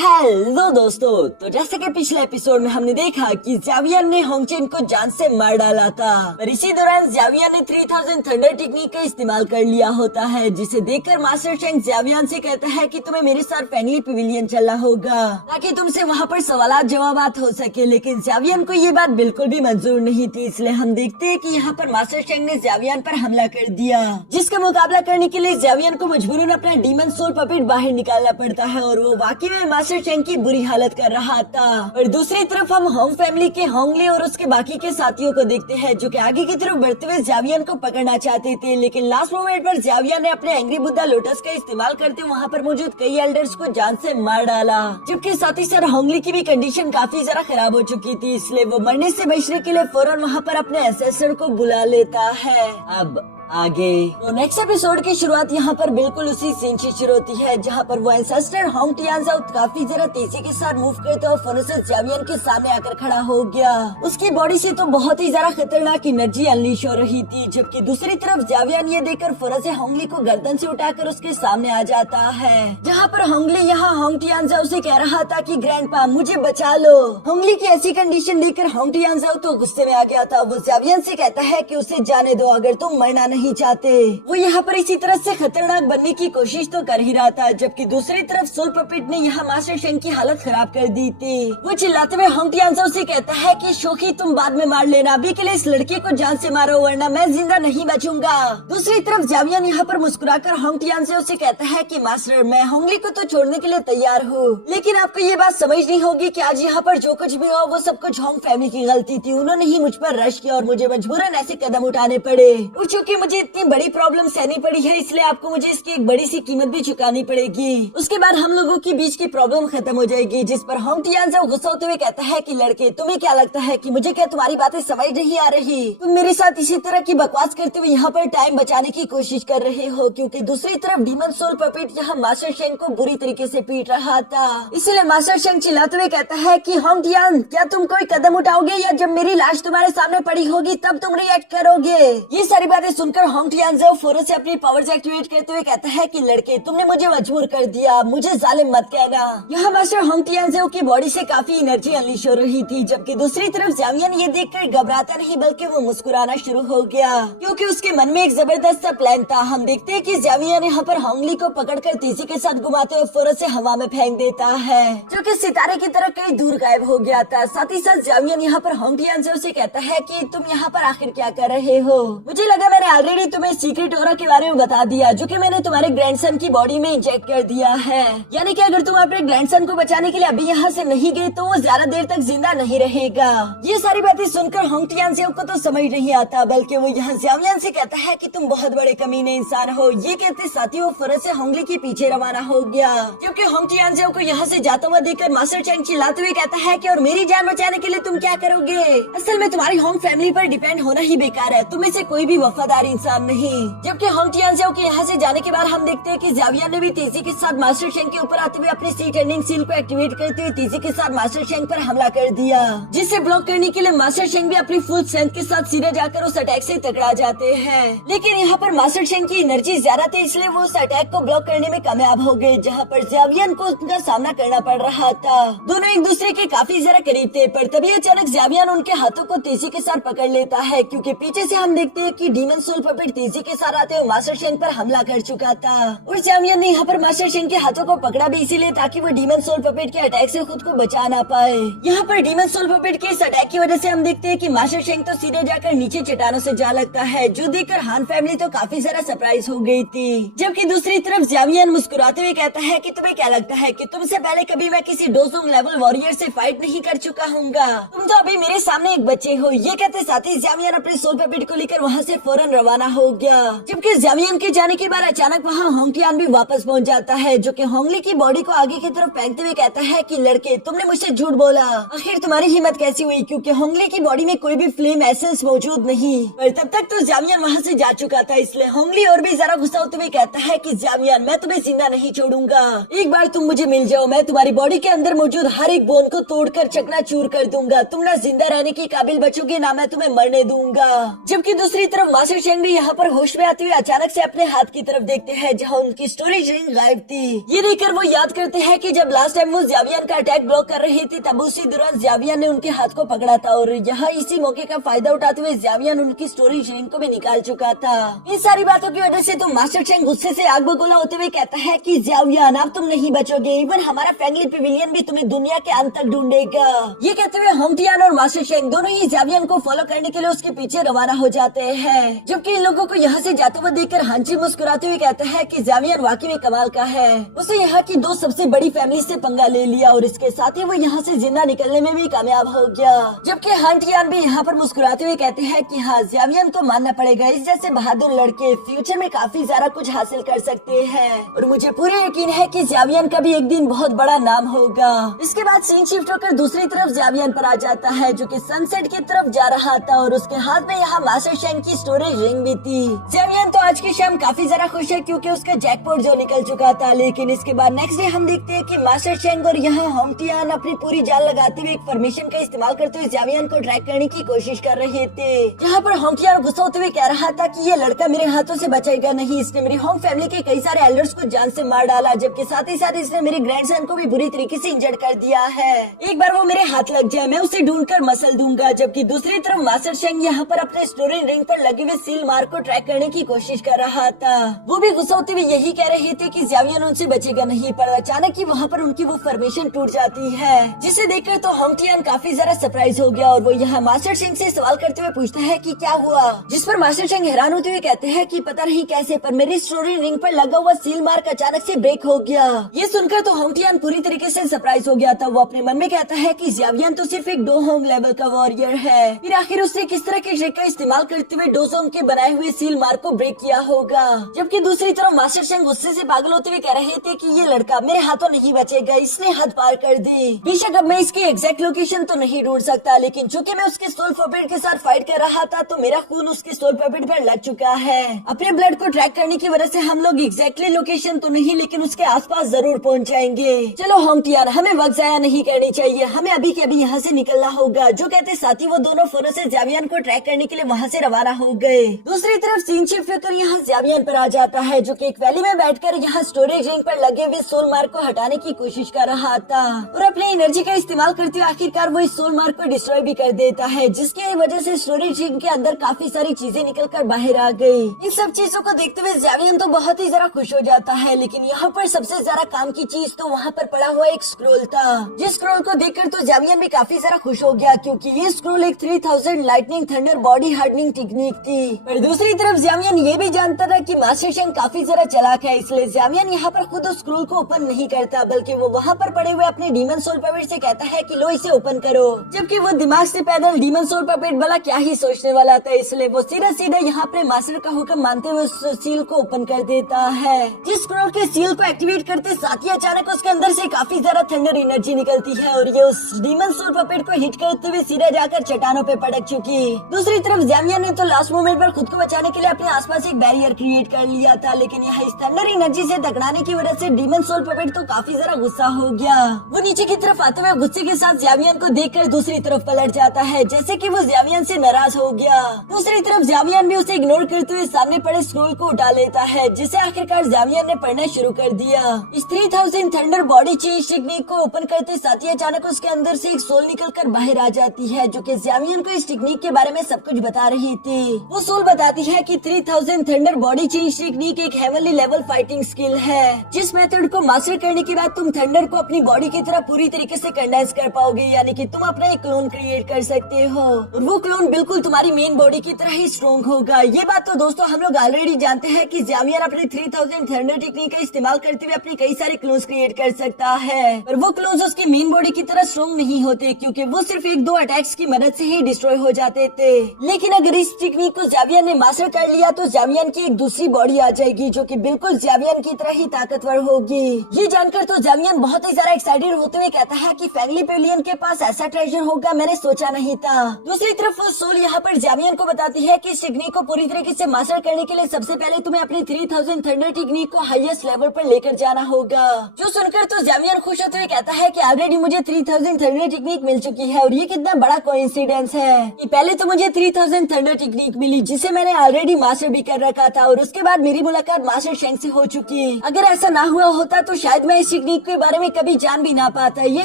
Hello दोस्तों, तो जैसे कि पिछले एपिसोड में हमने देखा कि जावियन ने होंगचेन को जान से मार डाला था, पर इसी दौरान जावियन ने 3000 थंडर टेक्निक का इस्तेमाल कर लिया होता है, जिसे देखकर मास्टर शेंग जावियन से कहता है कि तुम्हें मेरे साथ फैंगली पवेलियन चलना होगा ताकि तुमसे वहाँ पर सवालात जवाबात हो सके। लेकिन जावियन को ये बात बिल्कुल भी मंजूर नहीं थी, इसलिए हम देखते हैं कि यहाँ पर मास्टर शेंग ने जावियन पर हमला कर दिया, जिसका मुकाबला करने के लिए जावियन को मजबूरन अपना डीमन सोल पपेट बाहर निकालना पड़ता है और वो वाकई में मास्टर शेंग की बुरी हालत कर रहा था। और दूसरी तरफ हम होंग फैमिली के होंगले और उसके बाकी के साथियों को देखते हैं जो कि आगे की तरफ बढ़ते हुए जावियन को पकड़ना चाहते थे, लेकिन लास्ट मोमेंट पर जावियन ने अपने एंग्री बुद्धा लोटस का इस्तेमाल करते वहाँ पर मौजूद कई एल्डर्स को जान से मार डाला, जबकि साथ ही साथ होंगली की भी कंडीशन काफी ज्यादा खराब हो चुकी थी, इसलिए वो मरने से बचने के लिए फौरन वहाँ पर अपने एसेसर को बुला लेता है। अब आगे तो नेक्स्ट एपिसोड की शुरुआत यहाँ पर बिल्कुल उसी सीन से शुरू होती है जहाँ पर वो एंसेस्टर होंग टियानज़ाओ काफी जरा तेजी के साथ मूव करते और फोन से जावियन के सामने आकर खड़ा हो गया। उसकी बॉडी से तो बहुत ही ज्यादा खतरनाक एनर्जी अनलीश हो रही थी, जबकि दूसरी तरफ जावियन ये देखकर फोन से होंगली को गर्दन से उठाकर उसके सामने आ जाता है, जहाँ पर होंगली यहाँ होंग टियानज़ाओ से कह रहा था कि ग्रैंडपा मुझे बचा लो। होंगली की ऐसी कंडीशन देखकर होंग टियानज़ाओ तो गुस्से में आ गया था। वो जावियन से कहता है कि उसे जाने दो, अगर तुम मरना नहीं चाहते। वो यहाँ पर इसी तरह से खतरनाक बनने की कोशिश तो कर ही रहा था, जबकि दूसरी तरफ सोल पपेट ने यहाँ मास्टर शेंग की हालत खराब कर दी थी। वो चिल्लाते हुए होंग टियानज़ाओ से कहता है कि शोखी तुम बाद में मार लेना, अभी के लिए इस लड़के को जान से मारो वरना मैं जिंदा नहीं बचूंगा। दूसरी तरफ जावियन यहाँ पर मुस्कुराकर होंग टियानज़ाओ से कहता है कि मास्टर मैं होंगली को तो छोड़ने के लिए तैयार हूँ, लेकिन आपको ये बात समझनी होगी कि आज यहाँ पर जो कुछ भी हुआ वो सब कुछ होंग फैमिली की गलती थी। उन्होंने ही मुझ पर रश किया और मुझे मजबूरन ऐसे कदम उठाने पड़े। चूँकि मुझे इतनी बड़ी प्रॉब्लम सहनी पड़ी है, इसलिए आपको मुझे इसकी एक बड़ी सी कीमत भी चुकानी पड़ेगी। उसके बाद हम लोगों के बीच की प्रॉब्लम खत्म हो जाएगी। जिस पर होंग टियानज़ाओ गुस्सा होते हुए कहता है कि लड़के तुम्हें क्या लगता है कि मुझे क्या तुम्हारी बातें समझ नहीं आ रही? तुम मेरे साथ इसी तरह की बकवास करते हुए यहाँ पर टाइम बचाने की कोशिश कर रहे हो, क्योंकि दूसरी तरफ डीमन सोल पपेट यहाँ मास्टर शेंग को बुरी तरीके से पीट रहा था। इसलिए मास्टर शेंग चिल्लाते हुए कहता है कि होंग टियान क्या तुम कोई कदम उठाओगे या जब मेरी लाश तुम्हारे सामने पड़ी होगी तब तुम रिएक्ट करोगे? ये सारी बातें सुनकर होंग टियानज़ाओ फौरन से अपनी पावर्स एक्टिवेट करते हुए कहता है कि लड़के तुमने मुझे मजबूर कर दिया, मुझे जालिम मत कहना। यहाँ मास्टर होंग टियानज़ाओ की बॉडी से काफी एनर्जी अनलीश हो रही थी, जबकि दूसरी तरफ जावियन ये देखकर घबराता नहीं बल्कि वो मुस्कुराना शुरू हो गया, क्योंकि उसके मन में एक जबरदस्त सा प्लान था। हम देखते हैं कि जावियन यहाँ पर होंगली को पकड़कर तेजी के साथ घुमाते हुए फौरन से हवा में फेंक देता है, जो कि सितारे की तरह कहीं दूर गायब हो गया था। साथ ही साथ जावियन यहाँ पर होंग टियानज़ाओ से कहता है कि तुम यहाँ पर आखिर क्या कर रहे हो? मुझे लगा मैंने ऑलरेडी तुम्हें सीक्रेट ऑरा के बारे में बता दिया, जो कि मैंने तुम्हारे ग्रैंडसन की बॉडी में इंजेक्ट कर दिया है। यानी कि अगर तुम अपने ग्रैंडसन को बचाने के लिए अभी यहाँ से नहीं गए तो वो ज्यादा देर तक जिंदा नहीं रहेगा। ये सारी बातें सुनकर होंग टियानज़ाओ को तो समझ नहीं आता, बल्कि वो यहाँ जावियन से कहता है कि तुम बहुत बड़े कमीने इंसान हो। ये कहते साथ ही वो फौरन से होंगली के पीछे रवाना हो गया, क्योंकि होंग टियानज़ाओ को यहाँ से जाता हुआ देखकर मास्टर शेंग चिल्लाते हुए कहता है कि और मेरी जान बचाने के लिए तुम क्या करोगे? असल में तुम्हारी होंग फैमिली पर डिपेंड होना ही बेकार है, तुम में से कोई भी वफादार इंसान नहीं। जबकि होंग टियानज़ाओ के यहाँ से जाने के बाद हम देखते हैं कि जावियन ने भी तेजी के साथ मास्टर शेंग के ऊपर आते हुए अपनी सीट एंडिंग सील को एक्टिवेट करते हुए तेजी के साथ मास्टर शेंग पर हमला कर दिया, जिसे ब्लॉक करने के लिए मास्टर शेंग भी अपनी फुल स्ट्रेंथ के साथ सीधे जाकर उस अटैक से टकरा जाते हैं। लेकिन यहाँ पर मास्टर शेंग की एनर्जी ज्यादा थी, इसलिए वो उस अटैक को ब्लॉक करने में कामयाब हो गए, जहाँ पर जावियन को उनका सामना करना पड़ रहा था। दोनों एक दूसरे के काफी ज्यादा करीब थे, पर तभी अचानक जावियन उनके हाथों को तेजी के साथ पकड़ लेता है, क्योंकि पीछे से हम देखते हैं कि डीमन सोल पपेट तेजी के साथ आते हुए मास्टर शेंग पर हमला कर चुका था। और जावियन ने यहाँ पर मास्टर शेंग के हाथों को पकड़ा भी इसीलिए ताकि वो डीमन सोल पपेट के अटैक से खुद को बचा ना पाए। यहाँ पर डीमन सोल पपेट के इस अटैक की वजह से हम देखते हैं कि मास्टर शेंग तो सीधे जाकर नीचे चट्टानों से जा लगता है, जो देखकर हान फैमिली तो काफी ज्यादा सरप्राइज हो गई थी। जबकि दूसरी तरफ जावियन मुस्कुराते हुए कहता है कि तुम्हें क्या लगता है कि तुमसे पहले कभी मैं किसी डोसुंग लेवल वॉरियर से फाइट नहीं कर चुका हूँगा? तुम तो अभी मेरे सामने एक बच्चे हो। ये कहते साथ ही जावियन अपने सोल पपेट को लेकर वहाँ से फौरन रवाना हो गया, जबकि जावियन के जाने के बाद अचानक वहाँ होंग टियान भी वापस पहुँच जाता है, जो कि होंगली की बॉडी को आगे की तरफ फेंकते हुए कहता है कि लड़के तुमने मुझसे झूठ बोला, आखिर तुम्हारी हिम्मत कैसी हुई? क्योंकि होंगली की बॉडी में कोई भी फ्लेम एसेंस मौजूद नहीं। पर तब तक तो जावियन वहाँ से जा चुका था, इसलिए होंगली और भी ज्यादा गुस्सा होते हुए कहता है कि जावियन मैं तुम्हें जिंदा नहीं छोड़ूंगा, एक बार तुम मुझे मिल जाओ, मैं तुम्हारी बॉडी के अंदर मौजूद हर एक बोन को तोड़कर चकनाचूर कर दूंगा। तुम ना जिंदा रहने के काबिल बचोगे, ना मैं तुम्हें मरने दूंगा। जबकि दूसरी तरफ मास्टर शेंग जावियन भी यहाँ पर होश में आते हुए अचानक से अपने हाथ की तरफ देखते हैं जहाँ उनकी स्टोरेज रिंग गायब थी। ये देखकर वो याद करते हैं कि जब लास्ट टाइम वो जावियन का अटैक ब्लॉक कर रही थी तब उसी दौरान जावियन ने उनके हाथ को पकड़ा था और यहाँ इसी मौके का फायदा उठाते हुए जावियन उनकी स्टोरेज रिंग को भी निकाल चुका था। इन सारी बातों की वजह से तो मास्टर चेंग गुस्से से आग बगोला होते हुए कहता है कि जावियन अब तुम नहीं बचोगे, इवन हमारा फैमिली पेविलियन भी तुम्हें दुनिया के अंत तक ढूंढेगा। ये कहते हुए होंगटियान और मास्टर चेंग दोनों ही जावियन को फॉलो करने के लिए उसके पीछे रवाना हो जाते हैं। जबकि इन लोगों को यहाँ से जाते हुए देखकर हांची मुस्कुराते हुए कहता है कि जावियन वाकई में कमाल का है, उसे यहाँ की दो सबसे बड़ी फैमिली से पंगा ले लिया और इसके साथ ही वो यहाँ से जिंदा निकलने में भी कामयाब हो गया। जबकि हांटियान भी यहाँ पर मुस्कुराते हुए कहते हैं कि हाँ, जावियन को मानना पड़ेगा, इस जैसे बहादुर लड़के फ्यूचर में काफी ज्यादा कुछ हासिल कर सकते हैं और मुझे पूरा यकीन है कि जावियन का भी एक दिन बहुत बड़ा नाम होगा। इसके बाद सीन शिफ्ट होकर दूसरी तरफ जावियन पर आ जाता है जो कि सनसेट की तरफ जा रहा था और उसके हाथ में यहाँ मास्टर चेंग की स्टोरेज रिंग भी थी। जावियन तो आज की शाम काफी ज्यादा खुश है क्योंकि उसका जैकपॉट जो निकल चुका था, लेकिन इसके बाद नेक्स्ट डे हम देखते हैं कि मास्टर चेंग और यहाँ होंगटियान अपनी पूरी जान लगाते हुए एक फॉर्मेशन का इस्तेमाल करते हुए जावियन को ट्रैक करने की कोशिश कर रहे थे। यहाँ पर होंगटियान गुस्सा होते हुए कह रहा था कि ये लड़का मेरे हाथों से बचेगा नहीं, इसने मेरी होंग फैमिली के कई सारे एल्डर्स को जान से मार डाला, जबकि साथ ही साथ इसने मेरे ग्रैंडसन को भी बुरी तरीके से इंजर्ड कर दिया है। एक बार वो मेरे हाथ लग जाए मैं उसे ढूंढकर मसल दूंगा। जबकि दूसरी तरफ मास्टर चेंग यहाँ पर अपने स्टोरेज रिंग पर लगे हुए सील मार्क को ट्रैक करने की कोशिश कर रहा था। वो भी गुस्सा होते हुए यही कह रहे थे कि जावियन उनसे बचेगा नहीं, पर अचानक ही वहाँ पर उनकी वो फॉर्मेशन टूट जाती है, जिसे देखकर तो होंगटियान काफी ज्यादा सरप्राइज हो गया और वो यहाँ मास्टर चेंग से सवाल करते हुए पूछता है कि क्या हुआ, जिस पर मास्टर चेंग हैरान होते हुए कहते हैं कि पता नहीं कैसे पर मेरी स्टोरेज रिंग पर लगा हुआ सील मार्क अचानक से ब्रेक हो गया। ये सुनकर तो होंगटियान पूरी तरीके से सरप्राइज हो गया था। वो अपने मन में कहता है कि जावियन तो सिर्फ एक डोहोंग लेवल का वॉरियर है, फिर आखिर उसने किस तरह के ट्रिक का इस्तेमाल करते हुए डोसोंग के बनाए हुए सील मार्क को ब्रेक किया होगा। जबकि दूसरी तरफ मास्टर चेंग गुस्से से पागल होते हुए कह रहे थे कि ये लड़का मेरे हाथों नहीं बचेगा, इसने हद पार कर दी। बेशक अब मैं इसकी एग्जैक्ट लोकेशन तो नहीं ढूंढ सकता, लेकिन चूंकि मैं उसके सोल फॉरबिड के साथ फाइट कर रहा था तो मेरा खून उसके सोल फॉरबिड पर लग चुका है। अपने ब्लड को ट्रैक करने की वजह से हम लोग एग्जैक्टली लोकेशन तो नहीं लेकिन उसके आसपास जरूर पहुंच जाएंगे। चलो होंगटियान, हमें वक्त जाया नहीं करनी चाहिए, हमें अभी के अभी यहाँ से निकलना होगा। जो कहते साथ ही वो दोनों फोनों से जावियन को ट्रैक करने के लिए वहाँ से रवाना हो गए। दूसरी तरफ सीन शिफ्ट होकर यहाँ जावियन पर आ जाता है जो कि एक वैली में बैठकर यहाँ स्टोरेज रिंग पर लगे हुए सोल मार्क को हटाने की कोशिश कर रहा था और अपनी एनर्जी का इस्तेमाल करते हुए आखिरकार वो इस सोल मार्क को डिस्ट्रॉय भी कर देता है, जिसकी वजह से स्टोरेज रिंग के अंदर काफी सारी चीजें निकल कर बाहर आ गयी। इन सब चीजों को देखते हुए जावियन तो बहुत ही ज्यादा खुश हो जाता है, लेकिन यहाँ पर सबसे ज्यादा काम की चीज तो वहाँ पर पड़ा हुआ एक स्क्रोल था, जिस स्क्रोल को देखकर तो जावियन भी काफी ज्यादा खुश हो गया क्योंकि ये स्क्रोल एक 3000 lightning thunder body hardening technique थी। पर दूसरी तरफ जावियन ये भी जानता था कि मास्टर चेंग काफी ज्यादा चालाक है, इसलिए जावियन यहाँ पर खुद उस स्क्रोल को ओपन नहीं करता बल्कि वो वहाँ पर पड़े हुए अपने डीमन सोल पपेट से कहता है कि लो इसे ओपन करो। जबकि वो दिमाग से पैदल डीमन सोल पपेट भला क्या ही सोचने वाला था, इसलिए वो सीधा सीधा यहाँ अपने मास्टर का हुक्म मानते हुए उस सील को ओपन कर देता है। जिस स्क्रोल के सील को एक्टिवेट करते साथ ही अचानक उसके अंदर से काफी ज्यादा थंडर एनर्जी निकलती है और ये उस डीमन सोल पपेट को हिट करते हुए सीधा जाकर चट्टानों पे पड़क चुकी। दूसरी तरफ जावियन ने तो लास्ट मोमेंट पर खुद को बचाने के लिए अपने आसपास एक बैरियर क्रिएट कर लिया था, लेकिन यहाँ इस थंडर एनर्जी से टकराने की वजह से डीमन सोल पपेट तो काफी ज्यादा गुस्सा हो गया। वो नीचे की तरफ आते हुए गुस्से के साथ जावियन को देखकर दूसरी तरफ पलट जाता है, जैसे कि वो जावियन से नाराज हो गया। दूसरी तरफ जावियन भी उसे इग्नोर करते हुए सामने पड़े स्क्रोल को उठा लेता है, जिसे आखिरकार जावियन ने पढ़ना शुरू कर दिया। इस 3000 थंडर बॉडी चेंज टेक्निक को ओपन करते साथ ही अचानक उसके अंदर से एक सोल निकलकर बाहर आ जाती है, जो कि जावियन को इस टेक्निक के बारे में सब कुछ बता रही थी। वो सोल बताती है कि 3000 थंडर बॉडी चेंज टेक्निक एक हेवनली लेवल फाइटिंग स्किल है, जिस मेथड को मास्टर करने के बाद तुम थंडर को अपनी बॉडी की तरह पूरी तरीके से कंडेंस कर पाओगे, यानी कि तुम अपना एक क्लोन क्रिएट कर सकते हो और वो क्लोन बिल्कुल तुम्हारी मेन बॉडी की तरह ही स्ट्रॉन्ग होगा। ये बात तो दोस्तों हम लोग ऑलरेडी जानते हैं कि जावियन अपनी 3000 थंडर टेक्निक का इस्तेमाल करते हुए अपने कई सारे क्लोन्स क्रिएट कर सकता है, पर वो क्लोन्स उसकी मेन बॉडी की तरह स्ट्रॉन्ग नहीं होते क्योंकि वो सिर्फ 1-2 अटैक्स की मदद से ही डिस्ट्रॉय हो जाते थे। लेकिन अगर इस टेक्निक को जावियन ने मास्टर कर लिया तो जावियन की एक दूसरी बॉडी आ जाएगी जो कि बिल्कुल जावियन की तरह ही ताकतवर होगी। ये जानकर तो जावियन बहुत ही ज्यादा एक्साइटेड होते हुए कहता है कि फैमिली पेविलियन के पास ऐसा ट्रेजर होगा, मैंने सोचा नहीं था। दूसरी तरफ वो सोल यहाँ पर जावियन को बताती है कि इस टेक्निक को पूरी तरीके से मास्टर करने के लिए सबसे पहले तुम्हें अपनी 3000 थंडर टेक्निक को हाईएस्ट लेवल पर लेकर जाना होगा। जो सुनकर तो जावियन खुश होते हुए कहता है कि ऑलरेडी मुझे 3000 थंडर टेक्निक मिल चुकी है और ये कितना बड़ा कोइंसिडेंस है कि पहले तो मुझे 3000 थंडर टेक्निक मिली जिसे जिसे मैंने ऑलरेडी मास्टर भी कर रखा था और उसके बाद मेरी मुलाकात मास्टर शेंग से हो चुकी। अगर ऐसा ना हुआ होता तो शायद मैं इस टेक्निक के बारे में कभी जान भी ना पाता। ये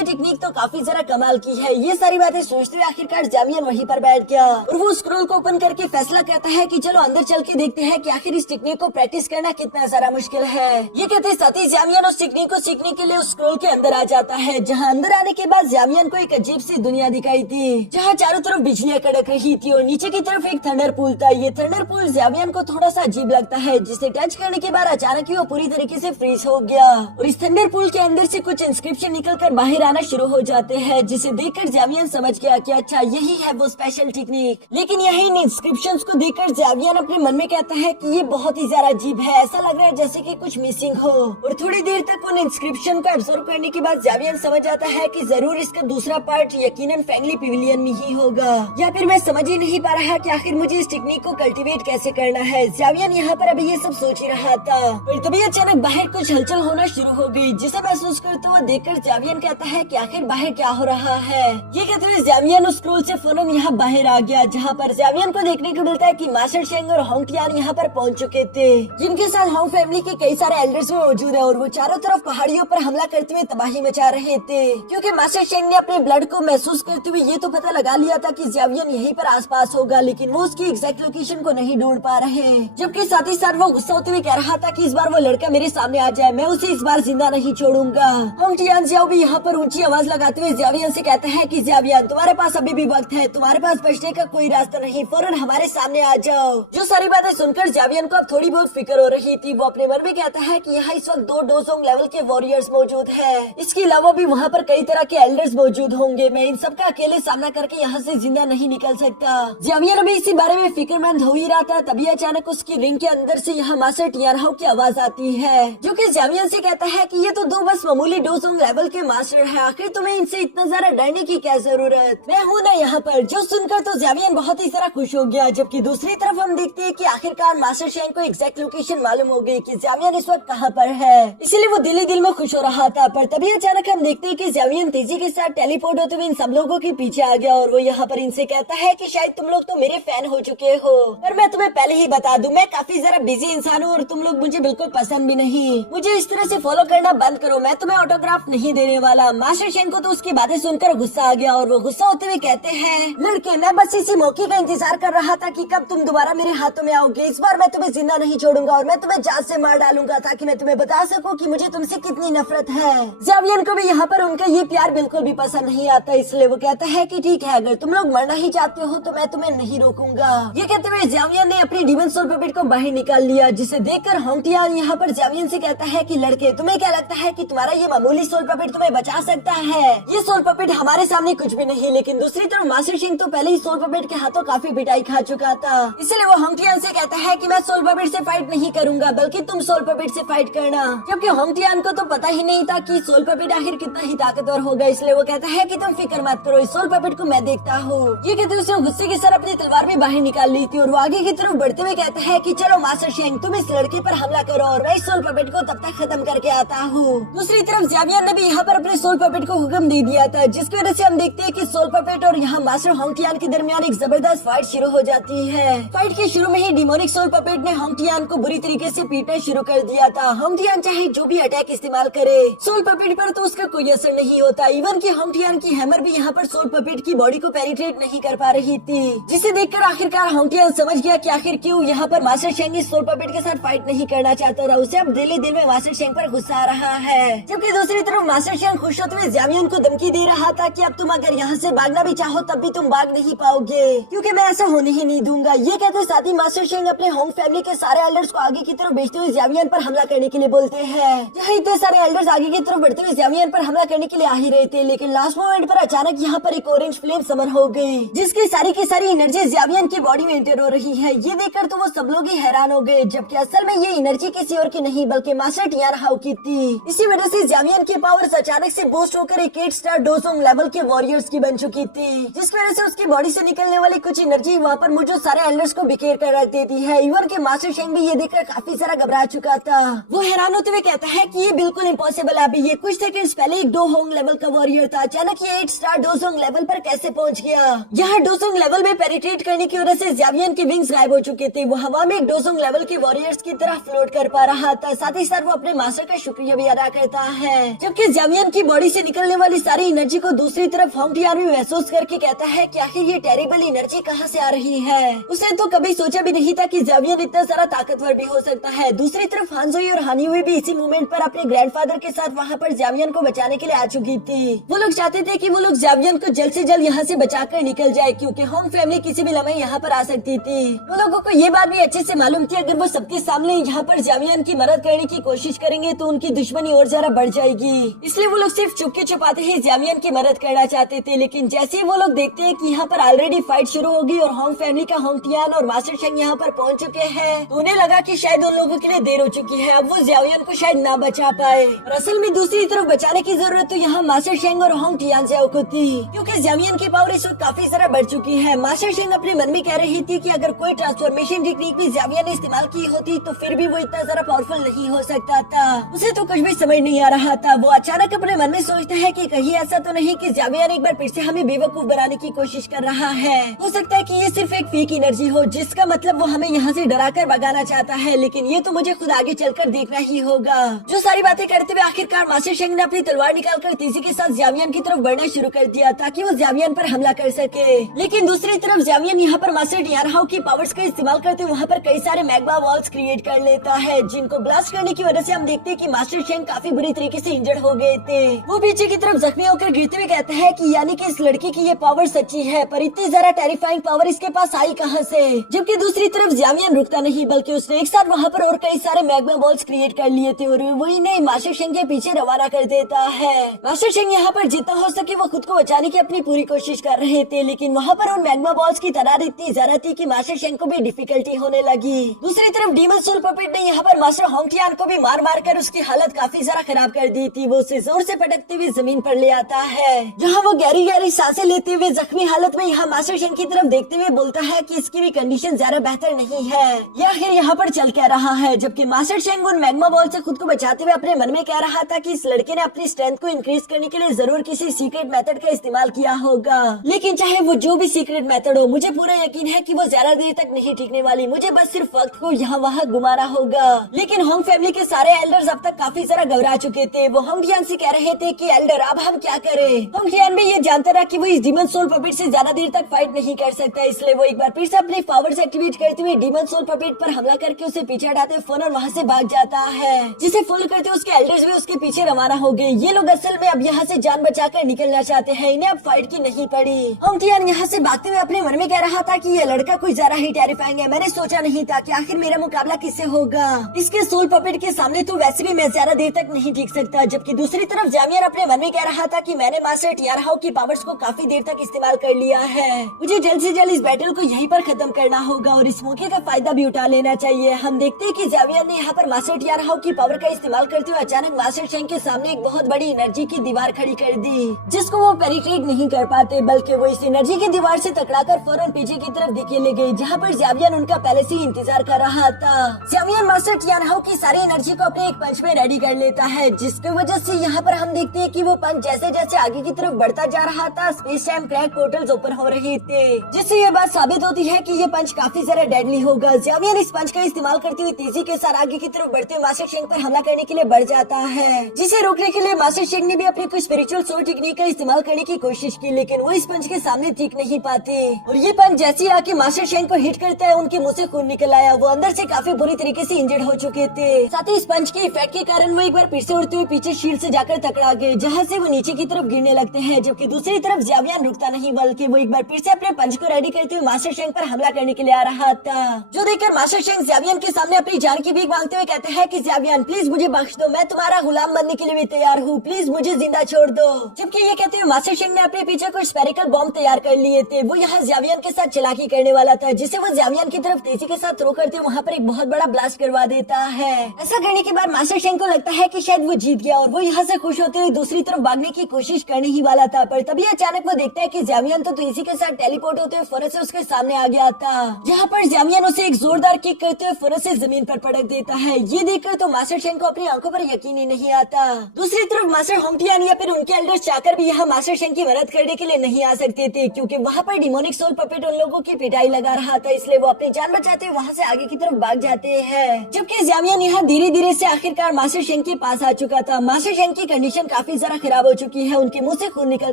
टेक्निक तो काफी जरा कमाल की है। ये सारी बातें सोचते हुए आखिरकार जावियन वहीं पर बैठ गया और वो स्क्रोल को ओपन करके फैसला करता है कि चलो अंदर चल के देखते हैं कि आखिर इस टेक्निक को प्रैक्टिस करना कितना सारा मुश्किल है। ये कहते साथ ही जावियन उस टेक्निक को सीखने के लिए उस स्क्रोल के अंदर आ जाता है, जहाँ अंदर आने के बाद जावियन को एक अजीब सी दुनिया दिखाई थी, जहाँ चारों तरफ बिजलियाँ कड़क रही थी और नीचे की तरफ एक थंडर पूल था। ये थंडर पूल जावियन को थोड़ा सा अजीब लगता है, जिसे टच करने के बाद अचानक ही वो पूरी तरीके से फ्रीज हो गया और इस थंडर पूल के अंदर से कुछ इंस्क्रिप्शन निकलकर बाहर आना शुरू हो जाते हैं, जिसे देखकर जावियन समझ गया कि अच्छा यही है वो स्पेशल टेक्निक। लेकिन यही इन इंस्क्रिप्शंस को देखकर जावियन अपने मन में कहता है कि ये बहुत ही ज्यादा अजीब है, ऐसा लग रहा है जैसे कि कुछ मिसिंग हो। और थोड़ी देर तक उन इंस्क्रिप्शन को एब्जॉर्ब करने के बाद जावियन समझ आता है कि जरूर इसका दूसरा पार्ट यकीनन फैंगली पिविलियन में ही होगा, या फिर मैं समझ ही नहीं पा रहा कि आखिर मुझे इस टेक्निक को कल्टीवेट कैसे करना है। जावियन यहाँ पर अभी ये सब सोच ही रहा था और तभी अचानक बाहर कुछ हलचल होना शुरू हो गई, जिसे महसूस करते हुए देखकर जावियन कहता है कि आखिर बाहर क्या हो रहा है। ये कहते हुए जावियन उस स्क्रोल से फौरन यहाँ बाहर आ गया, जहाँ पर जावियन को देखने को मिलता है कि मास्टर शेंग और होंग टियान यहाँ पर पहुँच चुके थे, जिनके साथ होंग फैमिली के कई सारे एल्डर्स भी मौजूद है और वो चारों तरफ पहाड़ियों पर हमला करते हुए तबाही मचा रहे थे, क्योंकि मास्टर शेंग ने अपने ब्लड को महसूस करते हुए ये तो पता लगा लिया था कि जावियन यहीं पर आसपास होगा, लेकिन वो उसकी एग्जैक्ट लोकेशन को नहीं ढूंढ पा रहे। जबकि साथ ही साथ वो गुस्सा होते हुए कह रहा था कि इस बार वो लड़का मेरे सामने आ जाए, मैं उसे इस बार जिंदा नहीं छोड़ूंगा। होंग टियान जियाओ भी यहाँ पर ऊंची आवाज लगाते हुए जावियन से कहता है कि जावियन तुम्हारे पास अभी भी वक्त है, तुम्हारे पास बचने का कोई रास्ता नहीं, फौरन हमारे सामने आ जाओ। जो सारी बातें सुनकर जावियन को अब थोड़ी बहुत फिक्र हो रही थी। वो अपने मन में कहता है कि यहाँ इस वक्त 2 डोजोंग लेवल के वॉरियर्स मौजूद है, इसके अलावा भी वहाँ पर कई तरह के एल्डर्स मौजूद होंगे, मैं इन सबका अकेले सामना करके यहाँ से जिंदा नहीं निकल सकता। जावियन अभी इसी बारे में फिक्रमंद हो ही रहा था, तभी अचानक उसकी रिंग के अंदर से यहाँ मास्टर टियानहाओ की आवाज आती है, जो कि जावियन से कहता है कि ये तो 2 बस मामूली डोजोंग लेवल के मास्टर है, आखिर तुम्हें इनसे इतना ज्यादा डरने की क्या जरूरत, मैं हूँ ना यहाँ पर। जो सुनकर तो जावियन बहुत ही सारा खुश हो गया। जबकि दूसरी तरफ हम देखते हैं कि आखिरकार मास्टर शेंग को एग्जैक्ट लोकेशन मालूम हो गई कि जावियन इस वक्त कहाँ पर है, इसीलिए वो दिल ही दिल में खुश हो रहा था। पर तभी अचानक हम देखते हैं कि जावियन तेजी के साथ टेलीपोर्ट होते हुए इन सब लोगों के पीछे आ गया और वो यहाँ पर इनसे कहता है कि शायद तुम लोग तो मेरे फैन हो चुके हो, पर मैं तुम्हें पहले ही बता दूं मैं काफी जरा बिजी इंसान हूँ और तुम लोग मुझे बिल्कुल पसंद भी नहीं, मुझे इस तरह से फॉलो करना बंद करो, मैं तुम्हें ऑटोग्राफ नहीं देने वाला। मास्टर शेंग को तो उसकी बातें सुनकर गुस्सा आ गया और वो गुस्सा होते हुए कहते हैं लड़के मैं बस इसी मौके का इंतजार कर रहा था कि कब तुम दोबारा मेरे हाथों में आओगे, इस बार मैं तुम्हें जिंदा नहीं छोड़ूंगा और मैं तुम्हें जान से मार डालूंगा ताकि मैं तुम्हें बता सकूं कि मुझे तुमसे कितनी नफरत है। जावियन को भी यहाँ पर उनका ये प्यार बिल्कुल भी पसंद नहीं आता, इसलिए वो कहता है कि ठीक है अगर तुम लोग मरना ही चाहते हो तो मैं तुम्हें नहीं रोकूंगा। ये कहते हुए जावियन ने अपनी डीमन सोल पपेट को बाहर निकाल लिया, जिसे देखकर होंग टियान यहाँ पर जावियन से कहता है कि लड़के तुम्हें क्या लगता है कि तुम्हारा ये मामूली सोल पपेट तुम्हें बचा सकता है? ये सोल पपेट हमारे सामने कुछ भी नहीं, लेकिन दूसरी तरफ मास्टर शेंग तो पहले ही सोल पपेट के हाथों काफी पिटाई खा चुका था, इसलिए वो होंग टियान से कहता है कि मैं सोल पपेट से फाइट नहीं करूंगा बल्कि तुम सोल पपेट से फाइट करना। जबकि होंग टियान को तो पता ही नहीं था कि सोल पपेट आखिर कितना ही ताकतवर होगा, इसलिए वो कहता है कि तुम फिक्र मत करो, इस सोल पपेट को मैं देखता हूँ। ये कहते हुए उसने गुस्से के साथ अपनी तलवार भी बाहर निकाल ली थी और वो आगे की तरफ बढ़ते हुए कहता है कि चलो मास्टर शेंग तुम इस लड़के पर हमला करो और मैं इस सोल पपेट को तब तक खत्म करके आता हूँ। दूसरी तरफ जावियन ने भी यहाँ पर अपने सोल पपेट को हुक्म दे दिया था, जिसकी वजह से हम देखते हैं कि सोल पपेट और यहाँ मास्टर होंग टियान के दरमियान एक जबरदस्त फाइट शुरू हो जाती है। फाइट के शुरू में ही डिमोनिक सोल पपेट ने होंग टियान को बुरी तरीके से पीटना शुरू कर दिया था। होंग टियान चाहे जो भी अटैक इस्तेमाल करे सोल पपेट पर तो उसका कोई असर नहीं होता, इवन की होंग टियान की हैमर भी यहाँ पर सोल पपेट की बॉडी को पेनिट्रेट नहीं कर पा रही थी, जिसे देखकर आखिरकार होंग टियान समझ गया कि आखिर क्यों यहाँ पर मास्टर शेंग इस सोल पपेट के साथ फाइट नहीं करना चाहता था। उसे अब दिल ही दिल में मास्टर शेंग पर गुस्सा आ रहा है, जबकि दूसरी तरफ मास्टर शेंग खुश होते हुए जावियन को धमकी दे रहा था कि अब तुम अगर यहाँ से भागना भी चाहो तब भी तुम भाग नहीं पाओगे, क्योंकि मैं ऐसा होने ही नहीं दूंगा। ये कहते साथ ही मास्टर शेंग अपने होंग फैमिली के सारे एल्डर्स को आगे की तरफ भेजते हुए जावियन पर हमला करने के लिए बोलते हैं। जहाँ इतने सारे एल्डर्स आगे की तरफ बढ़ते हुए जावियन पर हमला करने के लिए आ ही रहे थे, लेकिन लास्ट मोमेंट पर अचानक यहाँ पर एक ऑरेंज फ्लेम समन हो गई, जिसकी की सारी एनर्जी जावियन की बॉडी में एंटर हो रही है। ये देखकर तो वो सब लोग ही हैरान हो गए, जबकि असल में ये एनर्जी किसी और की नहीं बल्कि मास्टर टियानहाओ की थी। इसी वजह से जावियन की पावर्स अचानक से बूस्ट होकर एक 8 स्टार डोजोंग लेवल के वॉरियर्स की बन चुकी थी, जिसकी वजह से उसकी बॉडी से निकलने वाली कुछ एनर्जी वहाँ पर मौजूद सारे एल्डर्स को बिखेर कर रख देती है। इवन के मास्टर शेंग भी ये देखकर काफी सारा घबरा चुका था। वो हैरान होते हुए कहता है कि ये बिल्कुल इम्पॉसिबल है, अभी ये कुछ सेकंड्स पहले एक डोहोंग लेवल का वॉरियर था, अचानक ये 8 स्टार डोजोंग लेवल पर कैसे पहुँच गया? यहाँ डोजोंग लेवल में पेनिट्रेट करने की वजह से जावियन जावियन के विंग्स गायब हो चुके थे। वो हवा में एक डोसोंग लेवल के वॉरियर्स की तरह फ्लोट कर पा रहा था। साथ ही साथ वो अपने मास्टर का शुक्रिया भी अदा करता है। जबकि जावियन की बॉडी से निकलने वाली सारी एनर्जी को दूसरी तरफ होंग टियान भी महसूस करके कहता है कि आखिर ये टेरिबल एनर्जी कहाँ से आ रही है। उसने तो कभी सोचा भी नहीं था कि जावियन इतना सारा ताकतवर भी हो सकता है। दूसरी तरफ हानजोई और हानियुई भी इसी मोमेंट पर अपने ग्रैंडफादर के साथ वहाँ पर जावियन को बचाने के लिए आ चुकी थी। वो लोग चाहते थे कि वो लोग जावियन को जल्द से जल्द यहाँ से बचाकर निकल जाए, क्योंकि होंग फैमिली किसी भी लम्हे यहाँ पर आ सकती थी। वो लोगों को ये बात भी अच्छे से मालूम थी अगर वो सबके सामने यहाँ पर जावियन की मदद करने की कोशिश करेंगे तो उनकी दुश्मनी और ज्यादा बढ़ जाएगी। इसलिए वो लोग सिर्फ चुपके छुपाते ही जावियन की मदद करना चाहते थे। लेकिन जैसे ही वो लोग देखते हैं कि यहाँ पर ऑलरेडी फाइट शुरू होगी और होंग फैमिली का होंग टियान और मास्टर शेंग यहाँ पर पहुँच चुके हैं, तो उन्हें लगा कि शायद उन लोगों के लिए देर हो चुकी है। अब वो जावियन को शायद ना बचा पाए। और असल में दूसरी तरफ बचाने की जरूरत तो यहाँ मास्टर शेंग और होंग टियान से को थी, क्योंकि जावियन की पावर इस वक्त काफी ज्यादा बढ़ चुकी है। मास्टर शेंग अपने मन में कह रही थी कि अगर कोई ट्रांसफॉर्मेशन टेक्निक भी जावियन ने इस्तेमाल की होती तो फिर भी वो इतना ज्यादा पावरफुल नहीं हो सकता था। उसे तो कुछ भी समझ नहीं आ रहा था। वो अचानक अपने मन में सोचता है कि कहीं ऐसा तो नहीं कि जावियन एक बार फिर से हमें बेवकूफ बनाने की कोशिश कर रहा है। हो सकता है कि ये सिर्फ एक फेक एनर्जी हो, जिसका मतलब वो हमें यहाँ से डरा कर भगाना चाहता है। लेकिन ये तो मुझे खुद आगे चलकर देखना ही होगा। जो सारी बातें करते हुए आखिरकार मास्टर शेंग ने अपनी तलवार निकालकर तेजी के साथ जावियन की तरफ बढ़ना शुरू कर दिया ताकि वो जावियन पर हमला कर सके। लेकिन दूसरी तरफ जावियन यहाँ पर मास्टर टियानहाओ की पावर्स का इस्तेमाल करते हुए वहाँ पर कई सारे मैग्मा वॉल्स क्रिएट कर लेता है, जिनको ब्लास्ट करने की वजह से हम देखते हैं कि मास्टर शेंग काफी बुरी तरीके से इंजर्ड हो गए थे। वो पीछे की तरफ जख्मी होकर गिरते हुए कहते हैं कि यानी कि इस लड़की की ये पावर सच्ची है, पर इतनी ज्यादा टेरिफाइंग पावर इसके पास आई कहाँ से। जबकि दूसरी तरफ जावियन रुकता नहीं, बल्कि उसने एक साथ वहाँ पर और कई सारे मैग्मा वॉल्स क्रिएट कर लिए थे और वो इन्हें मास्टर शेंग के पीछे रवाना कर देता है। मास्टर शेंग यहाँ पर जितना हो सके वो खुद को बचाने की अपनी पूरी कोशिश कर रहे थे, लेकिन वहाँ पर उन मैग्मा बॉल्स की दरार इतनी ज्यादा थी कि मास्टर शेंग को भी डिफिकल्टी होने लगी। दूसरी तरफ डीमन सोल पपेट ने यहाँ पर मास्टर होंग टियान को भी मार मार कर उसकी हालत काफी ज्यादा खराब कर दी थी। वो उसे जोर से पटकते हुए जमीन पर ले आता है, जहाँ वो गहरी गहरी सांसें लेते हुए जख्मी हालत में यहाँ मास्टर शेंग की तरफ देखते हुए बोलता है कि इसकी भी कंडीशन ज्यादा बेहतर नहीं है। यह आखिर यहाँ पर चल क्या रहा है। जबकि मास्टर शेंग उन मैग्मा बॉल से खुद को बचाते हुए अपने मन में कह रहा था कि इस लड़के ने अपनी स्ट्रेंथ को इंक्रीज करने के लिए जरूर किसी सीक्रेट मेथड का इस्तेमाल किया होगा। लेकिन चाहे वो जो भी सीक्रेट मेथड हो, मुझे पूरा यकीन है कि वो ज्यादा देर तक नहीं टिकने वाली। मुझे बस सिर्फ वक्त को यहाँ वहाँ घुमाना होगा। लेकिन होंग फैमिली के सारे एल्डर्स अब तक काफी ज्यादा घबरा चुके थे। वो होंग टियान से कह रहे थे कि एल्डर अब हम क्या करें। होंग टियान भी ये जानता रहा कि वो इस डीमन सोल पपेट से ज्यादा देर तक फाइट नहीं कर सकता, इसलिए वो एक बार फिर से अपनी पावर्स एक्टिवेट करते हुए डीमन सोल पपेट पर हमला करके उसे पीछे हटाते हुए फौरन वहाँ से भाग जाता है, जिसे फॉलो करते हुए उसके एल्डर्स भी उसके पीछे रवाना हो गए। ये लोग असल में अब यहाँ से जान बचाकर निकलना चाहते हैं, इन्हें अब फाइट की नहीं पड़ी। होंग टियान यहाँ से भागते हुए अपने मन में कह रहा था कि ये लड़का कुछ ज्यादा ही टेरिफाइंग है। मैंने सोचा नहीं था कि आखिर मेरा मुकाबला किससे होगा। इसके सोल पपेट के सामने तो वैसे भी मैं ज्यादा देर तक नहीं टिक सकता। जबकि दूसरी तरफ जावियन अपने मन में कह रहा था कि मैंने मास्टर टियानहाओ की पावर्स को काफी देर तक इस्तेमाल कर लिया है, मुझे जल्द से जल्द इस बैटल को यहीं पर खत्म करना होगा और इस मौके का फायदा भी उठा लेना चाहिए। हम देखते हैं कि जावियन ने यहाँ पर मास्टर टियानहाओ की पावर का इस्तेमाल करते हुए अचानक मास्टर शेंग के सामने एक बहुत बड़ी एनर्जी की दीवार खड़ी कर दी, जिसको वो पेनिट्रेट नहीं कर पाते, बल्कि वो इस एनर्जी की दीवार से टकराकर फौरन पीछे की तरफ धकेले गए, जहाँ पर जावियन उनका पहले से इंतजार कर रहा था। जावियन मास्टर टियानहाओ की सारी एनर्जी को अपने एक पंच में रेडी कर लेता है, जिसकी वजह से यहाँ पर हम देखते हैं कि वो पंच जैसे जैसे आगे की तरफ बढ़ता जा रहा था, space time crack portals open हो रहे थे, जिससे ये बात साबित होती है कि ये पंच काफी ज्यादा डेडली होगा। जावियन इस पंच का इस्तेमाल करते हुए तेजी के साथ आगे की तरफ बढ़ते हुए मास्टर शेंग पर हमला करने के लिए बढ़ जाता है, जिसे रोकने के लिए मास्टर शेंग ने भी अपनी कुछ स्पिरिचुअल सोल टेक्निक का इस्तेमाल करने की कोशिश की, लेकिन वो इस पंच के सामने टिक नहीं पाते। और ये पंच जैसे ही आके मास्टर शेंग को हिट करता है, उनके मुंह से खून निकल आया। वो अंदर से काफी बुरी तरीके से इंजर्ड हो चुके थे। साथ ही इस पंच के इफेक्ट के कारण वो एक बार फिर से उड़ते हुए पीछे शील्ड से जाकर टकरा गए, जहाँ से वो नीचे की तरफ गिरने लगते हैं। जबकि दूसरी तरफ जावियन रुकता नहीं, बल्कि वो एक बार फिर से अपने पंच को रेडी करते हुए मास्टर शेंग पर हमला करने के लिए आ रहा था, जो देखकर मास्टर शेंग जावियन के सामने अपनी जान की भीख मांगते हुए कहते हैं कि जावियन प्लीज मुझे बख्श दो, मैं तुम्हारा गुलाम बनने के लिए भी तैयार हूँ, प्लीज मुझे जिंदा छोड़ दो। जबकि ये कहते हुए मास्टर शेंग ने अपने पीछे कुछ स्फेरिकल बॉम्ब तैयार कर लिए थे। वो यहाँ जावियन के साथ चालाकी करने वाला था, जिसे वो जावियन की तरफ तेजी के साथ थ्रो करते वहाँ पर एक बहुत बड़ा ब्लास्ट करवा देता है। ऐसा करने के बाद मास्टर शेंग को लगता है कि शायद वो जीत गया और वो यहाँ से खुश होते हुए दूसरी तरफ भागने की कोशिश करने ही वाला था, पर तभी अचानक वो देखता है कि जावियन तो तेजी के साथ टेलीपोर्ट होते हुए फौरन से उसके सामने आ गया था, जहाँ पर जावियन उसे एक जोरदार किक करते हुए फौरन से जमीन पर पटक देता है। ये देखकर तो मास्टर शेंग को अपनी आंखों पर यकीन ही नहीं आता। दूसरी तरफ मास्टर होंग टियान या फिर उनके एल्डर्स चाहकर भी यहाँ मास्टर शेंग की मदद मदद करने के लिए नहीं आ सकते थे, क्योंकि वहाँ पर डिमोनिक सोल पपेट उन लोगों की पिटाई लगा रहा था, इसलिए वो अपनी जान बचाते वहाँ से आगे की तरफ भाग जाते हैं। जबकि ज़ावियन यहाँ धीरे धीरे से आखिरकार मास्टर शेंग के पास आ चुका था। मास्टर शेंग की कंडीशन काफी ज्यादा खराब हो चुकी है, उनके मुंह से खून निकल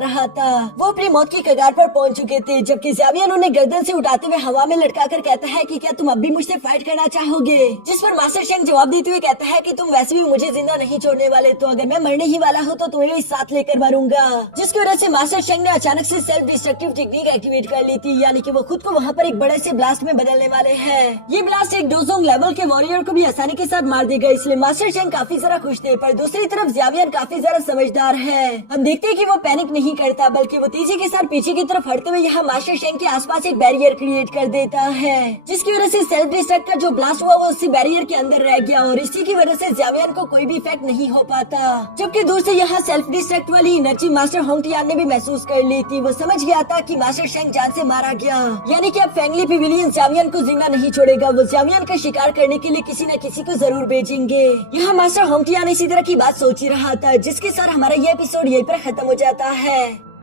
रहा था, वो अपनी मौत की कगार पर पहुंच चुके थे। जबकि ज़ावियन उन्हें गर्दन से उठाते हुए हवा में लटका कर कहता है कि क्या तुम अब भी मुझसे फाइट करना चाहोगे, जिस पर मास्टर शेंग जवाब देते हुए कहता है कि तुम वैसे भी मुझे जिंदा नहीं छोड़ने वाले, तो अगर मैं मरने ही वाला हूँ तो तुम्हें भी साथ लेकर मरूंगा। जिसकी वजह से मास्टर शेंग ने अचानक से सेल्फ डिस्ट्रक्टिव टेक्निक एक्टिवेट कर ली थी, यानी कि वो खुद को वहाँ पर एक बड़े से ब्लास्ट में बदलने वाले हैं। ये ब्लास्ट एक डोजोंग लेवल के वॉरियर को भी आसानी के साथ मार देगा, इसलिए मास्टर शेंग काफी ज्यादा खुश थे। पर दूसरी तरफ ज़ावियन काफी ज्यादा समझदार है। हम देखते हैं कि वो पैनिक नहीं करता, बल्कि वो तेजी के साथ पीछे की तरफ हटते हुए यहाँ मास्टर शेंग के आसपास एक बैरियर क्रिएट कर देता है, जिसकी वजह से सेल्फ डिस्ट्रक्ट का जो ब्लास्ट हुआ वो उसी बैरियर के अंदर रह गया और इसी की वजह से ज़ावियन को कोई भी इफेक्ट नहीं हो पाता। जबकि दूर से यहाँ सेल्फ डिस्ट्रक्ट वाली एनर्जी मास्टर होंगटियान ने भी महसूस कर ली थी। वो समझ गया था कि मास्टर शेंग जान से मारा गया, यानी कि अब फैंगली पिविलियन ज़ावियन को जिंदा नहीं छोड़ेगा। वो ज़ावियन का शिकार करने के लिए किसी न किसी को जरूर भेजेंगे। यहाँ मास्टर होंगटियान इसी तरह की बात सोच ही रहा था, जिसके साथ हमारा ये एपिसोड यहीं पर खत्म हो जाता है।